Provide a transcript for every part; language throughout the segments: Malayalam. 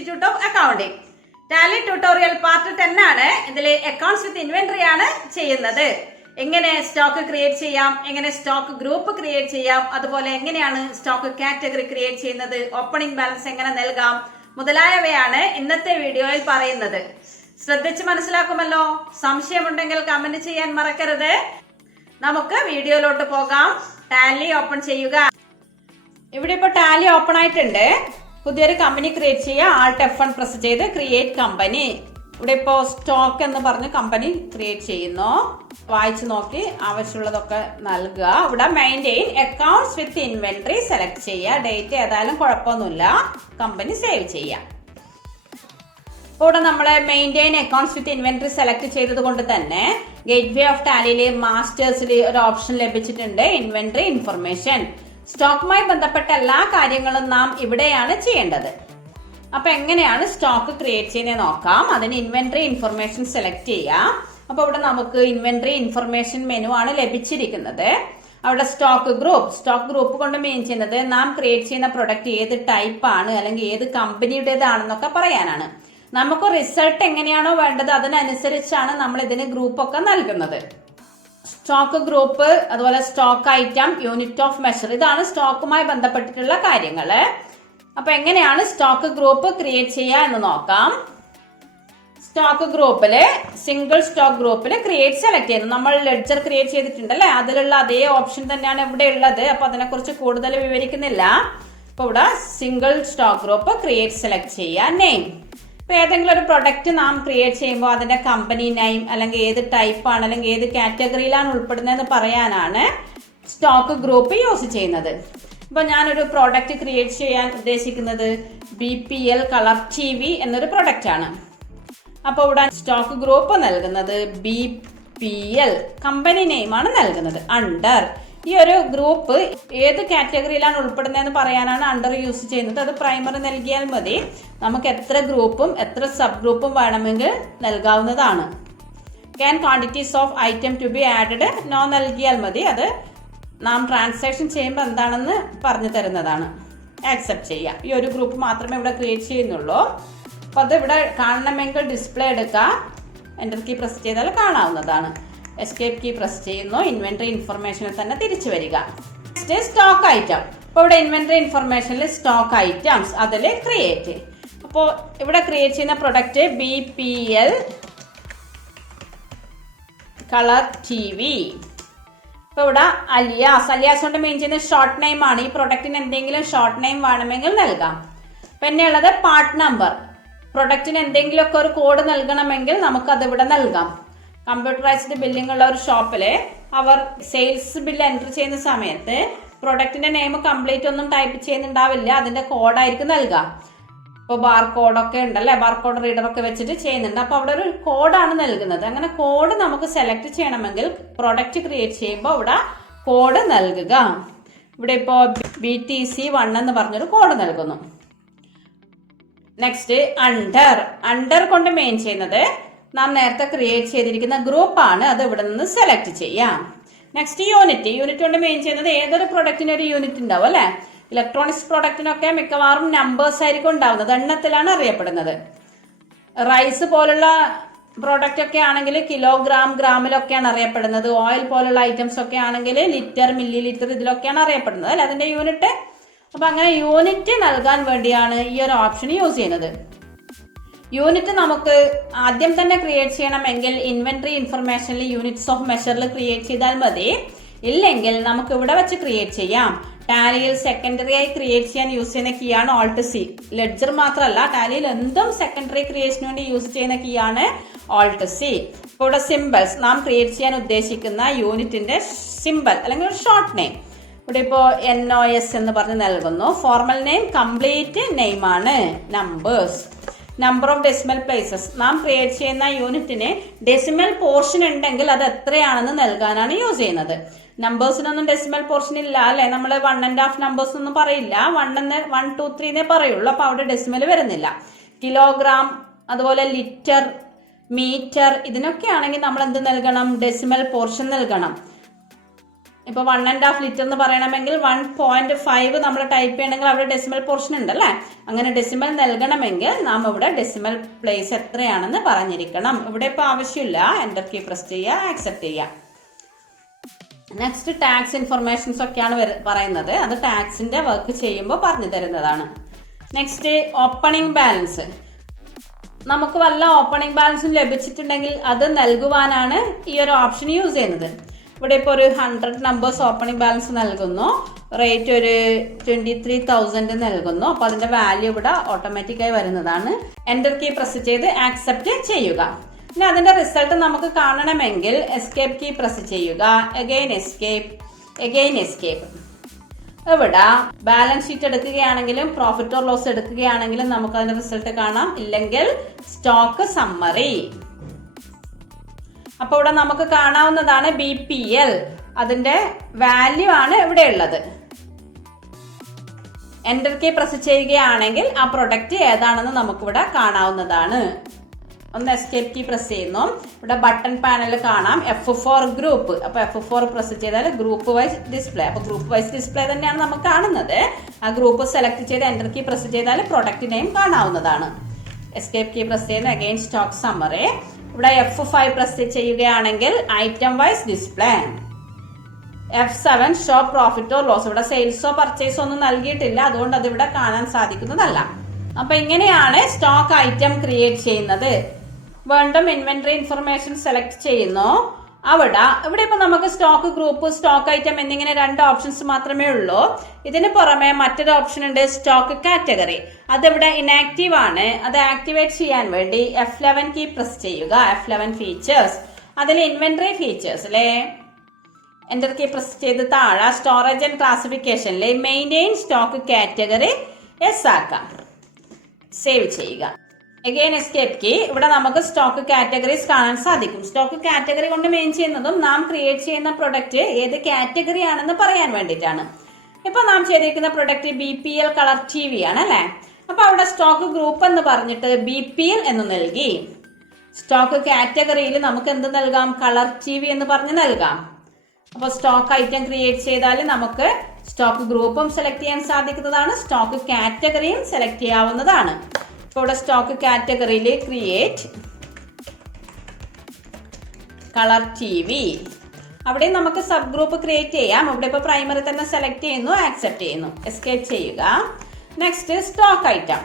Institute of accounting. Tally tutorial part 10 ആണ്. ഇതിൽ അക്കൗണ്ട്സ് വിത്ത് ഇൻവെന്ററി ആണ് ചെയ്യുന്നത്. എങ്ങനെ സ്റ്റോക്ക് ക്രിയേറ്റ് ചെയ്യാം, എങ്ങനെ സ്റ്റോക്ക് ഗ്രൂപ്പ് ക്രിയേറ്റ് ചെയ്യാം, അതുപോലെ എങ്ങനെയാണ് സ്റ്റോക്ക് കാറ്റഗറി ക്രിയേറ്റ് ചെയ്യുന്നത്, ഓപ്പണിംഗ് ബാലൻസ് എങ്ങനെ നൽകാം മുതലായവയാണ് ഇന്നത്തെ വീഡിയോയിൽ പറയുന്നത്. ശ്രദ്ധിച്ച് മനസ്സിലാക്കുമല്ലോ. സംശയമുണ്ടെങ്കിൽ കമന്റ് ചെയ്യാൻ മറക്കരുത്. നമുക്ക് വീഡിയോയിലോട്ട് പോകാം. ടാലി ഓപ്പൺ ചെയ്യുക. ഇവിടെ ഇപ്പൊ ടാലി ഓപ്പൺ ആയിട്ടുണ്ട്. പുതിയൊരു കമ്പനി ക്രിയേറ്റ് ചെയ്യുക. ആൾട്ട് F1 പ്രസ് ചെയ്ത് ക്രിയേറ്റ് കമ്പനി. ഇവിടെ ഇപ്പോ സ്റ്റോക്ക് എന്ന് പറഞ്ഞ് കമ്പനി ക്രിയേറ്റ് ചെയ്യുന്നു. വായിച്ചു നോക്കി ആവശ്യമുള്ളതൊക്കെ നൽകുക. ഇവിടെ മെയിൻറ്റെയിൻ അക്കൗണ്ട്സ് വിത്ത് ഇൻവെന്ററി സെലക്ട് ചെയ്യുക. ഡേറ്റ് ഏതായാലും കുഴപ്പമൊന്നുമില്ല. കമ്പനി സേവ് ചെയ്യാം. ഇവിടെ നമ്മൾ മെയിൻറ്റെയിൻ അക്കൗണ്ട്സ് വിത്ത് ഇൻവെന്ററി സെലക്ട് ചെയ്തത് കൊണ്ട് തന്നെ ഗേറ്റ്വേ ഓഫ് ടാലിയില് മാസ്റ്റേഴ്സിൽ ഒരു ഓപ്ഷൻ ലഭിച്ചിട്ടുണ്ട്, ഇൻവെന്ററി ഇൻഫർമേഷൻ. സ്റ്റോക്കുമായി ബന്ധപ്പെട്ട എല്ലാ കാര്യങ്ങളും നാം ഇവിടെയാണ് ചെയ്യേണ്ടത്. അപ്പൊ എങ്ങനെയാണ് സ്റ്റോക്ക് ക്രിയേറ്റ് ചെയ്യുന്നത് നോക്കാം. അതിന് ഇൻവെന്ററി ഇൻഫർമേഷൻ സെലക്ട് ചെയ്യാം. അപ്പൊ ഇവിടെ നമുക്ക് ഇൻവെന്ററി ഇൻഫർമേഷൻ മെനു ആണ് ലഭിച്ചിരിക്കുന്നത്. അവിടെ സ്റ്റോക്ക് ഗ്രൂപ്പ് കൊണ്ട് മെയിൻ ചെയ്യുന്നത് നാം ക്രിയേറ്റ് ചെയ്യുന്ന പ്രൊഡക്റ്റ് ഏത് ടൈപ്പ് ആണ് അല്ലെങ്കിൽ ഏത് കമ്പനിയുടേതാണെന്നൊക്കെ പറയാനാണ്. നമുക്ക് റിസൾട്ട് എങ്ങനെയാണോ വേണ്ടത് അതിനനുസരിച്ചാണ് നമ്മൾ ഇതിന് ഗ്രൂപ്പ് ഒക്കെ നൽകുന്നത്. സ്റ്റോക്ക് ഗ്രൂപ്പ്, അതുപോലെ stock item, unit of measure, ഇതാണ് സ്റ്റോക്കുമായി ബന്ധപ്പെട്ടിട്ടുള്ള കാര്യങ്ങള്. അപ്പൊ എങ്ങനെയാണ് സ്റ്റോക്ക് ഗ്രൂപ്പ് ക്രിയേറ്റ് ചെയ്യുക എന്ന് നോക്കാം. സ്റ്റോക്ക് ഗ്രൂപ്പില് സിംഗിൾ സ്റ്റോക്ക് ഗ്രൂപ്പില് ക്രിയേറ്റ് സെലക്ട് ചെയ്യുന്നു. നമ്മൾ ലെഡ്ജർ ക്രിയേറ്റ് ചെയ്തിട്ടുണ്ടല്ലേ, അതിലുള്ള അതേ ഓപ്ഷൻ തന്നെയാണ് ഇവിടെ ഉള്ളത്. അപ്പൊ അതിനെക്കുറിച്ച് കൂടുതൽ വിവരിക്കുന്നില്ല. അപ്പൊ ഇവിടെ single stock group create select ചെയ്യുക. നെയിം, ഇപ്പൊ ഏതെങ്കിലും ഒരു പ്രൊഡക്റ്റ് നാം ക്രിയേറ്റ് ചെയ്യുമ്പോൾ അതിന്റെ കമ്പനി നെയിം അല്ലെങ്കിൽ ഏത് ടൈപ്പ് ആണ് അല്ലെങ്കിൽ ഏത് കാറ്റഗറിയിലാണ് ഉൾപ്പെടുന്നതെന്ന് പറയാനാണ് സ്റ്റോക്ക് ഗ്രൂപ്പ് യൂസ് ചെയ്യുന്നത്. ഇപ്പൊ ഞാനൊരു പ്രോഡക്റ്റ് ക്രിയേറ്റ് ചെയ്യാൻ ഉദ്ദേശിക്കുന്നത് BPL കളർ TV എന്നൊരു പ്രൊഡക്റ്റ് ആണ്. അപ്പൊ ഇവിടെ സ്റ്റോക്ക് ഗ്രൂപ്പ് നൽകുന്നത് BPL, കമ്പനി നെയിം ആണ് നൽകുന്നത്. അണ്ടർ, ഈ ഒരു ഗ്രൂപ്പ് ഏത് കാറ്റഗറിയിലാണ് ഉൾപ്പെടുന്നതെന്ന് പറയാനാണ് അണ്ടർ യൂസ് ചെയ്യുന്നത്. അത് പ്രൈമറി നൽകിയാൽ മതി. നമുക്ക് എത്ര ഗ്രൂപ്പും എത്ര സബ് ഗ്രൂപ്പും വേണമെങ്കിൽ നൽകാവുന്നതാണ്. Can quantities of item to be added, no നൽകിയാൽ മതി. അത് നാം ട്രാൻസാക്ഷൻ ചെയ്യുമ്പോൾ എന്താണെന്ന് പറഞ്ഞു തരുന്നതാണ്. ആക്സെപ്റ്റ് ചെയ്യാം. ഈ ഒരു ഗ്രൂപ്പ് മാത്രമേ ഇവിടെ ക്രിയേറ്റ് ചെയ്യുന്നുള്ളൂ. അപ്പൊ അത് ഇവിടെ കാണണമെങ്കിൽ ഡിസ്പ്ലേ എടുക്കുക. എൻ്റർ കീ പ്രസ് ചെയ്താൽ കാണാവുന്നതാണ്. എസ്കേപ്പ് കീ പ്രസ് ചെയ്യുന്നു. ഇൻവെന്ററി ഇൻഫർമേഷനിൽ തന്നെ തിരിച്ചു വരിക. Next stock item. അപ്പോൾ ഇവിടെ ഇൻവെന്ററി ഇൻഫർമേഷനിൽ സ്റ്റോക്ക് ഐറ്റംസ്, അതിൽ ക്രിയേറ്റ്. അപ്പോൾ ഇവിടെ ക്രിയേറ്റ് ചെയ്യുന്ന പ്രൊഡക്റ്റ് BPL കളർ TV. ഇപ്പൊ ഇവിടെ അലിയാസ് കൊണ്ട് മെയിൻ ചെയ്യുന്ന ഷോർട്ട് നെയിം ആണ്. ഈ പ്രൊഡക്റ്റിന് എന്തെങ്കിലും ഷോർട്ട് നെയിം വേണമെങ്കിൽ നൽകാം. പിന്നെ ഉള്ളത് പാർട്ട് നമ്പർ. പ്രൊഡക്റ്റിന് എന്തെങ്കിലുമൊക്കെ ഒരു കോഡ് നൽകണമെങ്കിൽ നമുക്ക് അത് ഇവിടെ നൽകാം. കമ്പ്യൂട്ടറൈസ്ഡ് ബില്ലിംഗ് ഉള്ള ഒരു ഷോപ്പില് അവർ സെയിൽസ് ബില്ല് എൻറ്റർ ചെയ്യുന്ന സമയത്ത് പ്രൊഡക്റ്റിന്റെ നെയിം കംപ്ലീറ്റ് ഒന്നും ടൈപ്പ് ചെയ്യുന്നുണ്ടാവില്ല. അതിന്റെ കോഡായിരിക്കും നൽകാം. ഇപ്പോൾ ബാർകോഡൊക്കെ ഉണ്ടല്ലേ, ബാർകോഡ് റീഡറൊക്കെ വെച്ചിട്ട് ചെയ്യുന്നുണ്ട്. അപ്പൊ അവിടെ ഒരു കോഡാണ് നൽകുന്നത്. അങ്ങനെ കോഡ് നമുക്ക് സെലക്ട് ചെയ്യണമെങ്കിൽ പ്രൊഡക്റ്റ് ക്രിയേറ്റ് ചെയ്യുമ്പോൾ ഇവിടെ കോഡ് നൽകുക. ഇവിടെ ഇപ്പോ BTC1 എന്ന് പറഞ്ഞൊരു കോഡ് നൽകുന്നു. നെക്സ്റ്റ് അണ്ടർ കൊണ്ട് മെയിൻ ചെയ്യുന്നത് നാം നേരത്തെ ക്രിയേറ്റ് ചെയ്തിരിക്കുന്ന ഗ്രൂപ്പ് ആണ്. അത് ഇവിടെ നിന്ന് സെലക്ട് ചെയ്യാം. നെക്സ്റ്റ് യൂണിറ്റ് കൊണ്ട് മെയിൻ ചെയ്യുന്നത് ഏതൊരു പ്രൊഡക്റ്റിന് ഒരു യൂണിറ്റ് ഉണ്ടാവും അല്ലെ. ഇലക്ട്രോണിക്സ് പ്രൊഡക്റ്റിനൊക്കെ മിക്കവാറും നമ്പേഴ്സ് ആയിരിക്കും ഉണ്ടാവുന്നത്, എണ്ണത്തിലാണ് അറിയപ്പെടുന്നത്. റൈസ് പോലുള്ള പ്രോഡക്റ്റ് ഒക്കെ ആണെങ്കിൽ കിലോഗ്രാം, ഗ്രാമിലൊക്കെയാണ് അറിയപ്പെടുന്നത്. ഓയിൽ പോലുള്ള ഐറ്റംസ് ഒക്കെ ആണെങ്കിൽ ലിറ്റർ, മില്ലി ലിറ്റർ, ഇതിലൊക്കെയാണ് അറിയപ്പെടുന്നത് അല്ലെ അതിന്റെ യൂണിറ്റ്. അപ്പൊ അങ്ങനെ യൂണിറ്റ് നൽകാൻ വേണ്ടിയാണ് ഈ ഒരു ഓപ്ഷൻ യൂസ് ചെയ്യുന്നത്. യൂണിറ്റ് നമുക്ക് ആദ്യം തന്നെ ക്രിയേറ്റ് ചെയ്യണമെങ്കിൽ ഇൻവെന്ററി ഇൻഫർമേഷനിൽ യൂണിറ്റ്സ് ഓഫ് മെഷറിൽ ക്രിയേറ്റ് ചെയ്താൽ മതി. ഇല്ലെങ്കിൽ നമുക്ക് ഇവിടെ വെച്ച് ക്രിയേറ്റ് ചെയ്യാം. ടാലിയിൽ സെക്കൻഡറി ആയി ക്രിയേറ്റ് ചെയ്യാൻ യൂസ് ചെയ്യുന്ന കീ ആണ് Alt+C. ലെഡ്ജർ മാത്രമല്ല, ടാലിയിൽ എന്തും സെക്കൻഡറി ക്രിയേഷന് വേണ്ടി യൂസ് ചെയ്യുന്ന കീ ആണ് Alt+C. ഇപ്പോൾ ഇവിടെ സിമ്പിൾസ്, നാം ക്രിയേറ്റ് ചെയ്യാൻ ഉദ്ദേശിക്കുന്ന യൂണിറ്റിന്റെ സിമ്പിൾ അല്ലെങ്കിൽ ഒരു ഷോർട്ട് നെയിം. ഇവിടെ ഇപ്പോ NOS എന്ന് പറഞ്ഞ് നൽകുന്നു. ഫോർമൽ നെയിം കംപ്ലീറ്റ് നെയിം ആണ്. നമ്പർ ഓഫ് ഡെസിമൽ പ്ലേസസ്, നാം ക്രിയേറ്റ് ചെയ്യുന്ന യൂണിറ്റിന് ഡെസിമൽ പോർഷൻ ഉണ്ടെങ്കിൽ അത് എത്രയാണെന്ന് നൽകാനാണ് യൂസ് ചെയ്യുന്നത്. നമ്പേഴ്സിനൊന്നും ഡെസിമൽ പോർഷൻ ഇല്ല അല്ലെ. നമ്മൾ 1.5 നമ്പേഴ്സ് ഒന്നും പറയില്ല. 1, 2, 3 പറയുള്ളൂ. അപ്പൊ അവിടെ ഡെസിമൽ വരുന്നില്ല. കിലോഗ്രാം, അതുപോലെ ലിറ്റർ, മീറ്റർ, ഇതിനൊക്കെ ആണെങ്കിൽ നമ്മൾ എന്ത് നൽകണം? ഡെസിമൽ പോർഷൻ നൽകണം. ഇപ്പോൾ 1.5 ലിറ്റർ എന്ന് പറയണമെങ്കിൽ 1.5 നമ്മൾ ടൈപ്പ് ചെയ്യണമെങ്കിൽ അവിടെ ഡെസിമൽ പോർഷൻ ഉണ്ടല്ലേ. അങ്ങനെ ഡെസിമൽ നൽകണമെങ്കിൽ നാം ഇവിടെ ഡെസിമൽ പ്ലേസ് എത്രയാണെന്ന് പറഞ്ഞിരിക്കണം. ഇവിടെ ഇപ്പോൾ ആവശ്യമില്ല. എൻ്റർ കീ പ്രസ് ചെയ്യുക, ആക്സെപ്റ്റ് ചെയ്യുക. നെക്സ്റ്റ് ടാക്സ് ഇൻഫർമേഷൻസ് ഒക്കെയാണ് പറയുന്നത്. അത് ടാക്സിന്റെ വർക്ക് ചെയ്യുമ്പോൾ പറഞ്ഞു തരുന്നതാണ്. Next opening balance. നമുക്ക് വല്ല ഓപ്പണിംഗ് ബാലൻസും ലഭിച്ചിട്ടുണ്ടെങ്കിൽ അത് നൽകുവാനാണ് ഈ ഒരു ഓപ്ഷൻ യൂസ് ചെയ്യുന്നത്. ഇവിടെ ഇപ്പോൾ ഒരു 100 നമ്പേഴ്സ് ഓപ്പണിംഗ് ബാലൻസ് നൽകുന്നു. റേറ്റ് ഒരു 23,000 നൽകുന്നു. അപ്പോൾ അതിന്റെ വാല്യൂ ഇവിടെ ഓട്ടോമാറ്റിക്കായി വരുന്നതാണ്. എൻ്റർ കീ പ്രസ് ചെയ്ത് ആക്സെപ്റ്റ് ചെയ്യുക. ഇനി അതിന്റെ റിസൾട്ട് നമുക്ക് കാണണമെങ്കിൽ എസ്കേപ്പ് കീ പ്രസ് ചെയ്യുക. Again escape, again escape. ഇവിടെ ബാലൻസ് ഷീറ്റ് എടുക്കുകയാണെങ്കിലും പ്രോഫിറ്റ് ഓർ ലോസ് എടുക്കുകയാണെങ്കിലും നമുക്ക് അതിന്റെ റിസൾട്ട് കാണാം. ഇല്ലെങ്കിൽ സ്റ്റോക്ക് സമ്മറി. അപ്പൊ ഇവിടെ നമുക്ക് കാണാവുന്നതാണ് BPL. അതിന്റെ വാല്യൂ ആണ് ഇവിടെ ഉള്ളത്. എൻ്റർ കീ പ്രസ് ചെയ്യുകയാണെങ്കിൽ ആ പ്രൊഡക്റ്റ് ഏതാണെന്ന് നമുക്കിവിടെ കാണാവുന്നതാണ്. ഒന്ന് എസ്കേപ്പ് കീ പ്രസ് ചെയ്യുന്നു. ഇവിടെ ബട്ടൺ പാനൽ കാണാം F4 ഗ്രൂപ്പ്. അപ്പൊ F4 പ്രസ് ചെയ്താൽ ഗ്രൂപ്പ് വൈസ് ഡിസ്പ്ലേ. അപ്പൊ ഗ്രൂപ്പ് വൈസ് ഡിസ്പ്ലേ തന്നെയാണ് നമുക്ക് കാണുന്നത്. ആ ഗ്രൂപ്പ് സെലക്ട് ചെയ്ത് എൻ്റർ കീ പ്രസ് ചെയ്താൽ പ്രൊഡക്റ്റ് നെയിം കാണാവുന്നതാണ്. എസ്കേപ്പ് കീ പ്രസ് ചെയ്യുന്ന അഗൈൻ സ്റ്റോക്ക് സമ്മറി. ഇവിടെ F5 പ്രസ് ചെയ്യുകയാണെങ്കിൽ item wise display. F7 show profit or loss. ഇവിടെ സെയിൽസോ പർച്ചേസോ ഒന്നും നൽകിയിട്ടില്ല, അതുകൊണ്ട് അത് ഇവിടെ കാണാൻ സാധിക്കുന്നതല്ല. അപ്പൊ ഇങ്ങനെയാണ് സ്റ്റോക്ക് ഐറ്റം ക്രിയേറ്റ് ചെയ്യുന്നത്. വീണ്ടും ഇൻവെന്ററി ഇൻഫർമേഷൻ സെലക്ട് ചെയ്യുന്നു. ഇവിടെ ഇപ്പൊ നമുക്ക് സ്റ്റോക്ക് ഗ്രൂപ്പ്, സ്റ്റോക്ക് ഐറ്റം എന്നിങ്ങനെ 2 ഓപ്ഷൻസ് മാത്രമേ ഉള്ളൂ. ഇതിന് പുറമെ മറ്റൊരു ഓപ്ഷൻ ഉണ്ട്, സ്റ്റോക്ക് കാറ്റഗറി. അതിവിടെ ഇനാക്റ്റീവ് ആണ്. അത് ആക്ടിവേറ്റ് ചെയ്യാൻ വേണ്ടി F11 കീ പ്രസ് ചെയ്യുക. F11 features. അതിൽ ഇൻവെന്ററി ഫീച്ചേഴ്സ് അല്ലേ, എൻ്റർ കീ പ്രസ് ചെയ്ത് താഴെ സ്റ്റോറേജ് ആൻഡ് ക്ലാസിഫിക്കേഷനിലെ മെയിൻറ്റെയിൻ സ്റ്റോക്ക് കാറ്റഗറി യെസ് ആക്കാം. സേവ് ചെയ്യുക. Again escape key. ഇവിടെ നമുക്ക് സ്റ്റോക്ക് കാറ്റഗറീസ് കാണാൻ സാധിക്കും. സ്റ്റോക്ക് കാറ്റഗറി കൊണ്ട് മെയിൻ ചെയ്യുന്നതും നാം ക്രിയേറ്റ് ചെയ്യുന്ന പ്രൊഡക്റ്റ് ഏത് കാറ്റഗറി ആണെന്ന് പറയാൻ വേണ്ടിയിട്ടാണ്. ഇപ്പൊ നാം ചെയ്തിരിക്കുന്ന പ്രൊഡക്റ്റ് BPL കളർ TV ആണ് അല്ലെ. അപ്പൊ അവിടെ സ്റ്റോക്ക് ഗ്രൂപ്പ് എന്ന് പറഞ്ഞിട്ട് BPL എന്ന് നൽകി. സ്റ്റോക്ക് കാറ്റഗറിയിൽ നമുക്ക് എന്ത് നൽകാം, കളർ TV എന്ന് പറഞ്ഞ് നൽകാം. അപ്പൊ സ്റ്റോക്ക് ഐറ്റം ക്രിയേറ്റ് ചെയ്താൽ നമുക്ക് സ്റ്റോക്ക് ഗ്രൂപ്പും സെലക്ട് ചെയ്യാൻ സാധിക്കുന്നതാണ്, സ്റ്റോക്ക് കാറ്റഗറിയും സെലക്ട് ചെയ്യാവുന്നതാണ്. ഇപ്പോൾ ഇവിടെ സ്റ്റോക്ക് കാറ്റഗറിയിൽ ക്രിയേറ്റ് കളർ TV. അവിടെ നമുക്ക് സബ് ഗ്രൂപ്പ് ക്രിയേറ്റ് ചെയ്യാം. ഇവിടെ ഇപ്പോൾ പ്രൈമറി തന്നെ സെലക്ട് ചെയ്യുന്നു, ആക്സെപ്റ്റ് ചെയ്യുന്നു, എസ്കേപ്പ് ചെയ്യുക. Next stock item.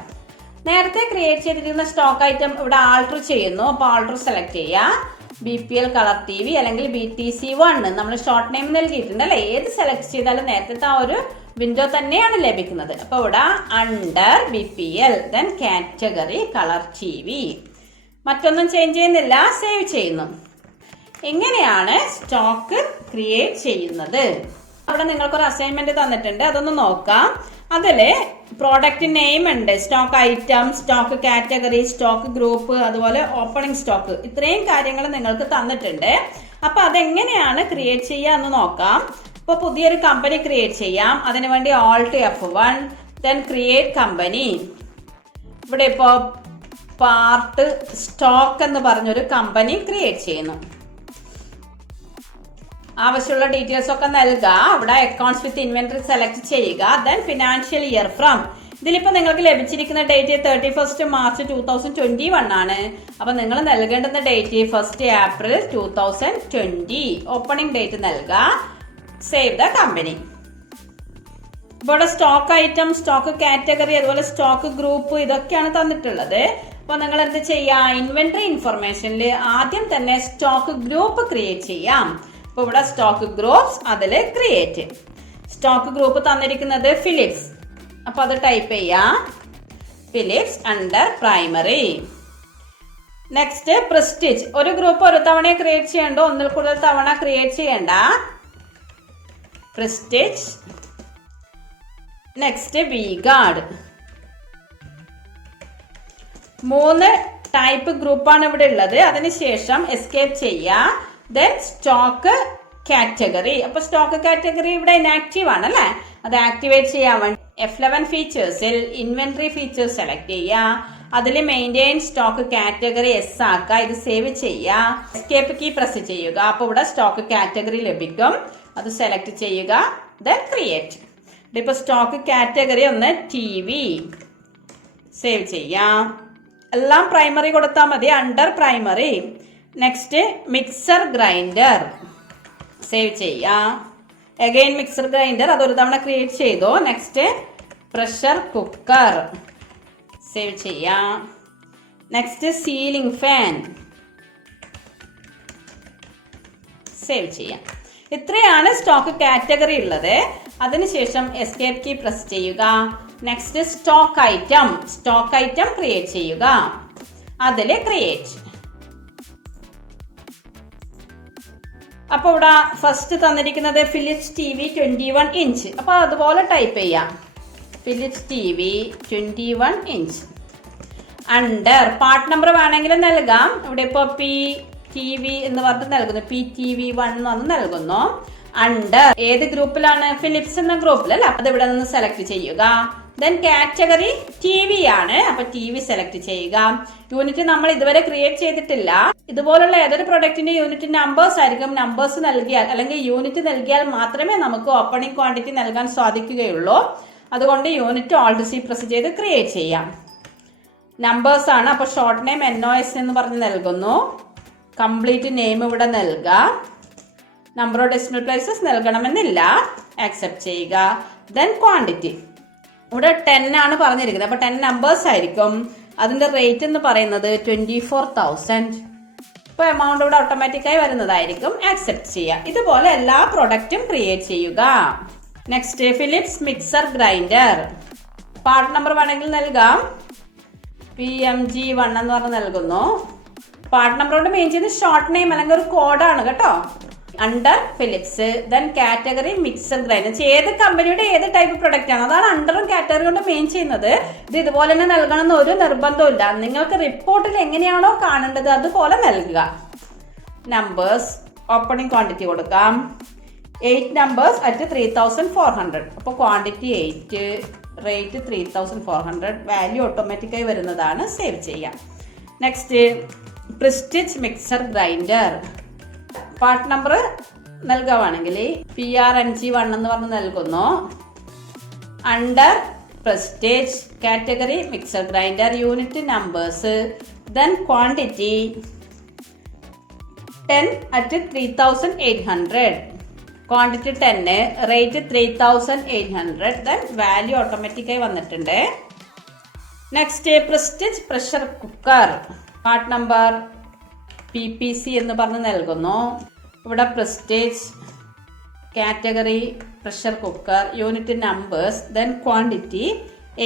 നേരത്തെ ക്രിയേറ്റ് ചെയ്തിരിക്കുന്ന സ്റ്റോക്ക് ഐറ്റം ഇവിടെ ആൾട്ടർ ചെയ്യുന്നു. അപ്പോൾ ആൾട്ടർ സെലക്ട് ചെയ്യുക. BPL കളർ TV അല്ലെങ്കിൽ BTC1 നമ്മൾ ഷോർട്ട് നെയിം നൽകിയിട്ടുണ്ട് അല്ലെ. ഏത് സെലക്ട് ചെയ്താലും നേരത്തെ ആ ഒരു വിൻഡോ തന്നെയാണ് ലഭിക്കുന്നത്. അപ്പൊ ഇവിടെ under BPL then category colour TV. മറ്റൊന്നും ചേഞ്ച് ചെയ്യുന്നില്ല, സേവ് ചെയ്യുന്നു. എങ്ങനെയാണ് സ്റ്റോക്ക് ക്രിയേറ്റ് ചെയ്യുന്നത്? അവിടെ നിങ്ങൾക്കൊരു അസൈൻമെന്റ് തന്നിട്ടുണ്ട്, അതൊന്ന് നോക്കാം. അതില് പ്രോഡക്റ്റ് നെയിം ഉണ്ട്, stock item, stock category, stock group, അതുപോലെ ഓപ്പണിംഗ് സ്റ്റോക്ക്. ഇത്രയും കാര്യങ്ങൾ നിങ്ങൾക്ക് തന്നിട്ടുണ്ട്. അപ്പൊ അതെങ്ങനെയാണ് ക്രിയേറ്റ് ചെയ്യുക എന്ന് നോക്കാം. ഇപ്പൊ പുതിയൊരു കമ്പനി ക്രിയേറ്റ് ചെയ്യാം. അതിനുവേണ്ടി Alt F1 then create company. ഇവിടെ ഇപ്പോ പാർട്ട് സ്റ്റോക്ക് എന്ന് പറഞ്ഞൊരു കമ്പനി ക്രിയേറ്റ് ചെയ്യുന്നു. ആവശ്യമുള്ള ഡീറ്റെയിൽസ് ഒക്കെ നൽകുക. ഇവിടെ അക്കൗണ്ട്സ് വിത്ത് ഇൻവെന്ററി സെലക്ട് ചെയ്യുക. Then financial year from. ഇതിലിപ്പോ നിങ്ങൾക്ക് ലഭിച്ചിരിക്കുന്ന ഡേറ്റ് 31 മാർച്ച് 2021 ആണ്. അപ്പൊ നിങ്ങൾ നൽകേണ്ടുന്ന ഡേറ്റ് 1 ഏപ്രിൽ 2020. ഓപ്പണിംഗ് ഡേറ്റ് നൽകുക. Save the company. ഇവിടെ സ്റ്റോക്ക് ഐറ്റം, സ്റ്റോക്ക് കാറ്റഗറി, അതുപോലെ സ്റ്റോക്ക് ഗ്രൂപ്പ് ഇതൊക്കെയാണ് തന്നിട്ടുള്ളത്. അപ്പൊ നിങ്ങൾ എന്ത് ചെയ്യാം, ഇൻവെന്ററി ഇൻഫർമേഷനിൽ ആദ്യം തന്നെ സ്റ്റോക്ക് ഗ്രൂപ്പ് ക്രിയേറ്റ് ചെയ്യാം. അപ്പൊ ഇവിടെ സ്റ്റോക്ക് ഗ്രൂപ്പ്സ്, അതില് ക്രിയേറ്റ്. സ്റ്റോക്ക് ഗ്രൂപ്പ് തന്നിരിക്കുന്നത് ഫിലിപ്സ്. അപ്പൊ അത് ടൈപ്പ് ചെയ്യാം, Philips under primary. Next Prestige. ഒരു ഗ്രൂപ്പ് ഒരു തവണ ക്രിയേറ്റ് ചെയ്യണ്ടോ, ഒന്നിൽ കൂടുതൽ തവണ ക്രിയേറ്റ് ചെയ്യണ്ട. പ്രസ്റ്റീജ്. Next V-Guard. 3 ടൈപ്പ് ഗ്രൂപ്പാണ് ഇവിടെ ഉള്ളത്. അതിനുശേഷം എസ്കേപ്പ് ചെയ്യുക. Then stock category. അപ്പൊ സ്റ്റോക്ക് കാറ്റഗറി ഇവിടെ ഇനാക്റ്റീവ് ആണ് അല്ലെ. അത് ആക്ടിവേറ്റ് ചെയ്യാൻ വേണ്ടി F11 ഫീച്ചേഴ്സിൽ ഇൻവെന്ററി ഫീച്ചേഴ്സ് സെലക്ട് ചെയ്യുക. അതിൽ മെയിൻറ്റെയിൻ സ്റ്റോക്ക് കാറ്റഗറി എസ് ആക്കുക. ഇത് സേവ് ചെയ്യുക. എസ്കേപ്പ് കീ പ്രസ് ചെയ്യുക. അപ്പൊ ഇവിടെ സ്റ്റോക്ക് കാറ്റഗറി ലഭിക്കും. അത് സെലക്ട് ചെയ്യുക, ദെൻ ക്രിയേറ്റ്. ഇതിപ്പോൾ സ്റ്റോക്ക് കാറ്റഗറി ഒന്ന് TV, സേവ് ചെയ്യാം. എല്ലാം പ്രൈമറി കൊടുത്താൽ മതി, under primary. Next mixer grinder, save ചെയ്യാം. അഗൈൻ മിക്സർ ഗ്രൈൻഡർ, അതൊരു തവണ ക്രിയേറ്റ് ചെയ്തു. നെക്സ്റ്റ് പ്രഷർ കുക്കർ, സേവ് ചെയ്യാം. നെക്സ്റ്റ് സീലിംഗ് ഫാൻ, സേവ് ചെയ്യാം. ഇത്രയാണ് സ്റ്റോക്ക് കാറ്റഗറി ഉള്ളത്. അതിനുശേഷം എസ്കേപ്പ് കീ പ്രസ് ചെയ്യുക. നെക്സ്റ്റ് സ്റ്റോക്ക് ഐറ്റം ക്രിയേറ്റ് ചെയ്യുക. അതിൽ ക്രിയേറ്റ്. അപ്പൊ ഇവിടെ ഫസ്റ്റ് തന്നിരിക്കുന്നത് ഫിലിപ്സ് TV 21 ഇഞ്ച്. അപ്പൊ അതുപോലെ ടൈപ്പ് ചെയ്യാം, Philips TV 21 inch. Under part number വേണമെങ്കിൽ നൽകാം. ഇവിടെ ഇപ്പൊ PTV എന്ന് പറഞ്ഞിട്ട് നൽകുന്നു, PTV1 എന്ന് പറഞ്ഞ് നൽകുന്നു. അണ്ടർ ഏത് ഗ്രൂപ്പിലാണ്? ഫിലിപ്സ് എന്ന ഗ്രൂപ്പിൽ അല്ല. അത് ഇവിടെ നിന്ന് സെലക്ട് ചെയ്യുക. ദെൻ കാറ്റഗറി TV ആണ്, അപ്പൊ TV സെലക്ട് ചെയ്യുക. യൂണിറ്റ് നമ്മൾ ഇതുവരെ ക്രിയേറ്റ് ചെയ്തിട്ടില്ല. ഇതുപോലുള്ള ഏതൊരു പ്രൊഡക്റ്റിന്റെ യൂണിറ്റ് നമ്പേഴ്സ് ആയിരിക്കും. നമ്പേഴ്സ് നൽകിയാൽ അല്ലെങ്കിൽ യൂണിറ്റ് നൽകിയാൽ മാത്രമേ നമുക്ക് ഓപ്പണിംഗ് ക്വാണ്ടിറ്റി നൽകാൻ സാധിക്കുകയുള്ളൂ. അതുകൊണ്ട് യൂണിറ്റ് Alt+C പ്രസ് ചെയ്ത് ക്രിയേറ്റ് ചെയ്യാം. നമ്പേഴ്സ് ആണ്, അപ്പൊ ഷോർട്ട് നെയിം NOS എന്ന് പറഞ്ഞ് നൽകുന്നു. കംപ്ലീറ്റ് നെയിം ഇവിടെ നൽകുക. നമ്പർ ഓഫ് ഡെസിമൽ പ്ലേസസ് നൽകണമെന്നില്ല, ആക്സെപ്റ്റ് ചെയ്യുക. ദെൻ ക്വാണ്ടിറ്റി ഇവിടെ 10 ആണ് പറഞ്ഞിരിക്കുന്നത്, അപ്പൊ 10 നമ്പേഴ്സ് ആയിരിക്കും. അതിന്റെ റേറ്റ് എന്ന് പറയുന്നത് 24,000. ഇപ്പൊ എമൗണ്ട് ഇവിടെ ഓട്ടോമാറ്റിക്കായി വരുന്നതായിരിക്കും, ആക്സെപ്റ്റ് ചെയ്യുക. ഇതുപോലെ എല്ലാ പ്രൊഡക്റ്റും ക്രിയേറ്റ് ചെയ്യുക. Next Philips mixer grinder, part number വേണമെങ്കിൽ നൽകാം. PMG1 എന്ന് പറഞ്ഞ് നൽകുന്നു. പാർട്ട് നമ്പറോട് മെയിൻ ചെയ്യുന്നത് ഷോർട്ട് നെയിം അല്ലെങ്കിൽ ഒരു കോഡാണ് കേട്ടോ. Under Philips, then category mixer grinder. ഏത് കമ്പനിയുടെ ഏത് ടൈപ്പ് പ്രൊഡക്റ്റ് ആണ് അതാണ് അണ്ടറും കാറ്റഗറി കൊണ്ട് മെയിൻ ചെയ്യുന്നത്. ഇത് ഇതുപോലെ തന്നെ നൽകണമെന്ന് ഒരു നിർബന്ധമില്ല. നിങ്ങൾക്ക് റിപ്പോർട്ടിൽ എങ്ങനെയാണോ കാണേണ്ടത് അതുപോലെ നൽകുക. നമ്പേഴ്സ് ഓപ്പണിംഗ് ക്വാണ്ടിറ്റി കൊടുക്കാം. 8 നമ്പേഴ്സ് അറ്റ് 3,400. അപ്പോൾ ക്വാണ്ടിറ്റി 8, റേറ്റ് 3,400. വാല്യൂ ഓട്ടോമാറ്റിക്കായി വരുന്നതാണ്, സേവ് ചെയ്യാം. Next Prestige mixer grinder, part number നൽകുവാണെങ്കിൽ PRNG1 എന്ന് പറഞ്ഞ് നൽകുന്നു. Under Prestige category mixer grinder, unit numbers, then quantity 10 at 3,800. Quantity 10, rate 3,800. Then value ഓട്ടോമാറ്റിക്കായി വന്നിട്ടുണ്ട്. Next Prestige pressure cooker, part number PPC എന്ന് പറഞ്ഞ് നൽകുന്നു. ഇവിടെ Prestige category pressure cooker, unit numbers, then quantity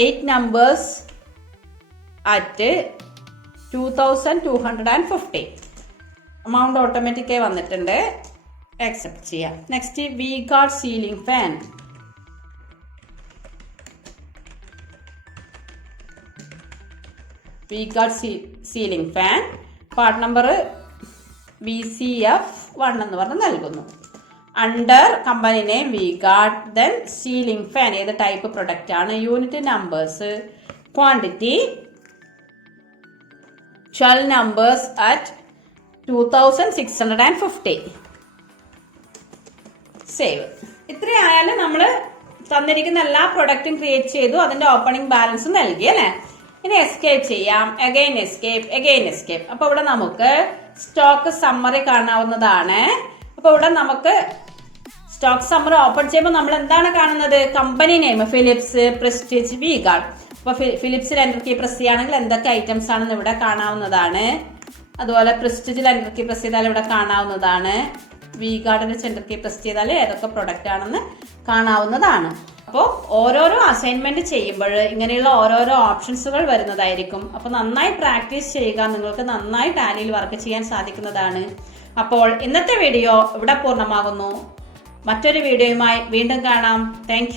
8 numbers at 2,250. Amount ഓട്ടോമാറ്റിക്കായി വന്നിട്ടുണ്ട്, ആക്സെപ്റ്റ് ചെയ്യാം. Next V-Guard ceiling fan, V-Guard ceiling fan, part number VCF1 എന്ന് പറഞ്ഞ് നൽകുന്നു. Under company name V-Guard, then ceiling fan ഏത് ടൈപ്പ് പ്രൊഡക്റ്റ് ആണ്, unit numbers, quantity 12 numbers at 2,650. Save. ഇത്രയായാലും നമ്മൾ തന്നിരിക്കുന്ന എല്ലാ പ്രൊഡക്റ്റും ക്രിയേറ്റ് ചെയ്തു, അതിന്റെ ഓപ്പണിംഗ് ബാലൻസ് നൽകി അല്ലേ. ഇനി എസ്കേപ്പ് ചെയ്യാം. Again escape. അപ്പൊ ഇവിടെ നമുക്ക് സ്റ്റോക്ക് സമ്മറി കാണാവുന്നതാണ്. അപ്പൊ ഇവിടെ നമുക്ക് സ്റ്റോക്ക് സമ്മറി ഓപ്പൺ ചെയ്യുമ്പോൾ നമ്മൾ എന്താണ് കാണുന്നത്? Company name Philips, Prestige, V-Guard. അപ്പൊ ഫിലിപ്സിൽ എൻ്റർ കീ പ്രസ് ചെയ്യുകയാണെങ്കിൽ എന്തൊക്കെ ഐറ്റംസ് ആണെന്ന് ഇവിടെ കാണാവുന്നതാണ്. അതുപോലെ പ്രസ്റ്റീജിൽ എൻ്റർ കീ പ്രസ് ചെയ്താൽ ഇവിടെ കാണാവുന്നതാണ്. V-Guardന്റെ എൻ്റർ കീ പ്രസ് ചെയ്താൽ ഏതൊക്കെ പ്രൊഡക്റ്റ് ആണെന്ന് കാണാവുന്നതാണ്. അപ്പോൾ ഓരോരോ അസൈൻമെന്റ് ചെയ്യുമ്പോൾ ഇങ്ങനെയുള്ള ഓരോരോ ഓപ്ഷൻസുകൾ വരുന്നതായിരിക്കും. അപ്പോൾ നന്നായി പ്രാക്ടീസ് ചെയ്യുക, നിങ്ങൾക്ക് നന്നായി ടാലിയിൽ വർക്ക് ചെയ്യാൻ സാധിക്കുന്നതാണ്. അപ്പോൾ ഇന്നത്തെ വീഡിയോ ഇവിടെ പൂർണ്ണമാകുന്നു. മറ്റൊരു വീഡിയോയുമായി വീണ്ടും കാണാം. താങ്ക്